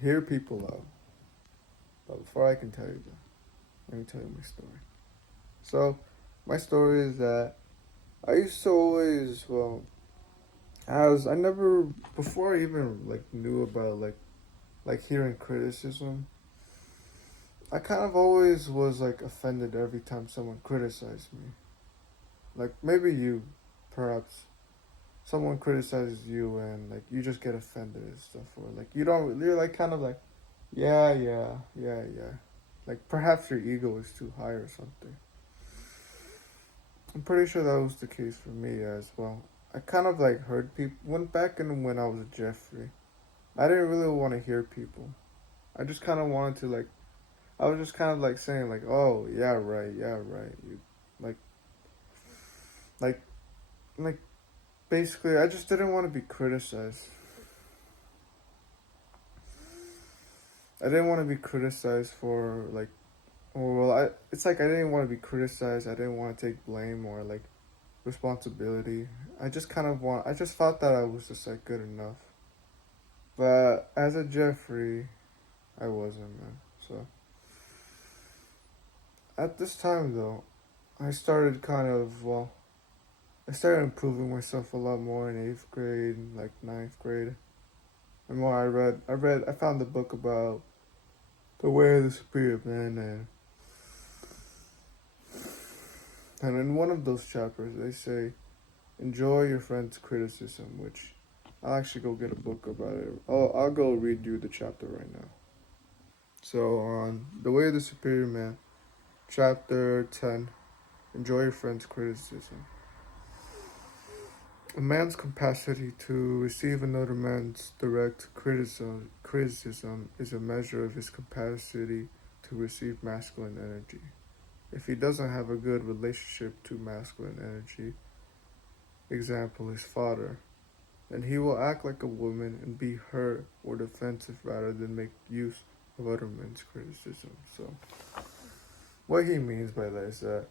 hear people out. But before I can tell you that, let me tell you my story. So, my story is that I used to always, I never, before I even like knew about like hearing criticism, I kind of always was like offended every time someone criticized me. Like maybe you, perhaps someone criticizes you and like you just get offended and stuff, or like you don't, you're like kind of like, yeah. Like perhaps your ego is too high or something. I'm pretty sure that was the case for me as well. I kind of like heard people, went back in when I was a Jeffrey. I didn't really want to hear people. I just kind of wanted to like, I was just kind of like saying like, oh yeah right. You, like, like, like basically, I just didn't want to be criticized. I didn't want to be criticized for like, it's like I didn't want to be criticized. I didn't want to take blame or like responsibility. I just thought that I was just like good enough. But as a Jeffrey, I wasn't, man. So at this time though, I started I started improving myself a lot more in eighth grade, like ninth grade. The more I found the book about the way of the superior man, and in one of those chapters they say, enjoy your friend's criticism, which I'll actually go get a book about it. I'll go read you the chapter right now. So on the way of the superior man, chapter 10, enjoy your friend's criticism. A man's capacity to receive another man's direct criticism is a measure of his capacity to receive masculine energy. If he doesn't have a good relationship to masculine energy, example his father, then he will act like a woman and be hurt or defensive rather than make use of other men's criticism. So, what he means by that is that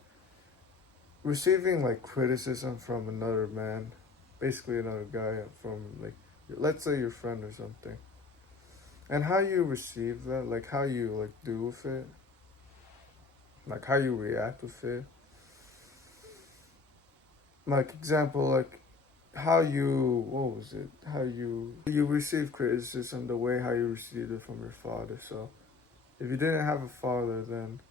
receiving like criticism from another man, basically another guy from like, let's say your friend or something, and how you receive that, like how you like do with it, like how you react with it. Like example, like how you what was it? How you receive criticism, the way how you received it from your father. So if you didn't have a father, then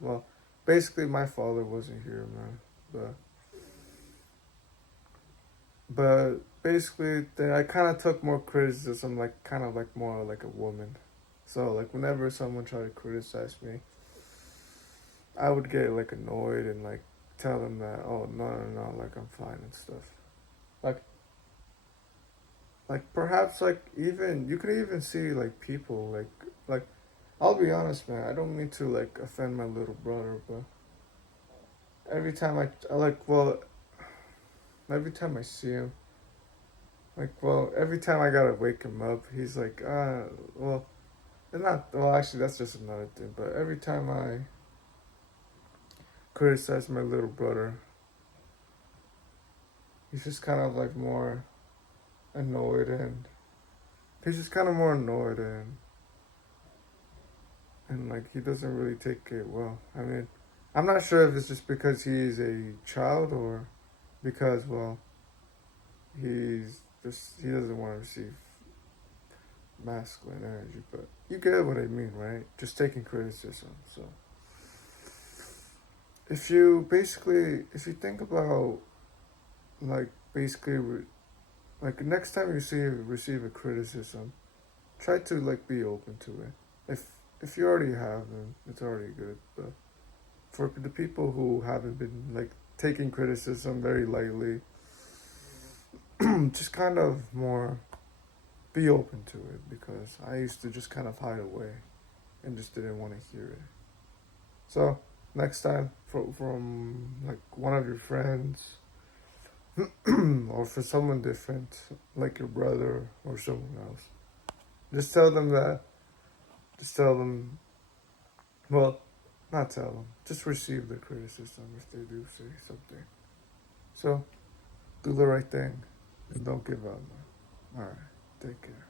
well, basically my father wasn't here, man. But basically, then I kind of took more criticism, like kind of like more like a woman. So like whenever someone tried to criticize me, I would get like annoyed and like tell them that, oh no, like I'm fine and stuff. Like perhaps like even you could even see like people like I'll be honest, man. I don't mean to like offend my little brother, but every time I like every time I see him, every time I gotta wake him up, he's like, well, and not, well, actually, that's just another thing, but every time I criticize my little brother, he's just kind of like more annoyed, and he's just kind of more annoyed, and like he doesn't really take it well. I mean, I'm not sure if it's just because he's a child or because, well, he doesn't want to receive masculine energy, but you get what I mean, right? Just taking criticism. So if you think about like basically like next time you receive a criticism, try to like be open to it. If you already have, then it's already good. But for the people who haven't been like taking criticism very lightly, just kind of more be open to it, because I used to just kind of hide away and just didn't want to hear it. So next time from like one of your friends or for someone different, like your brother or someone else, just tell them that. Just tell them, well, not tell them, just receive the criticism if they do say something. So, do the right thing and don't give up, man. Alright, take care.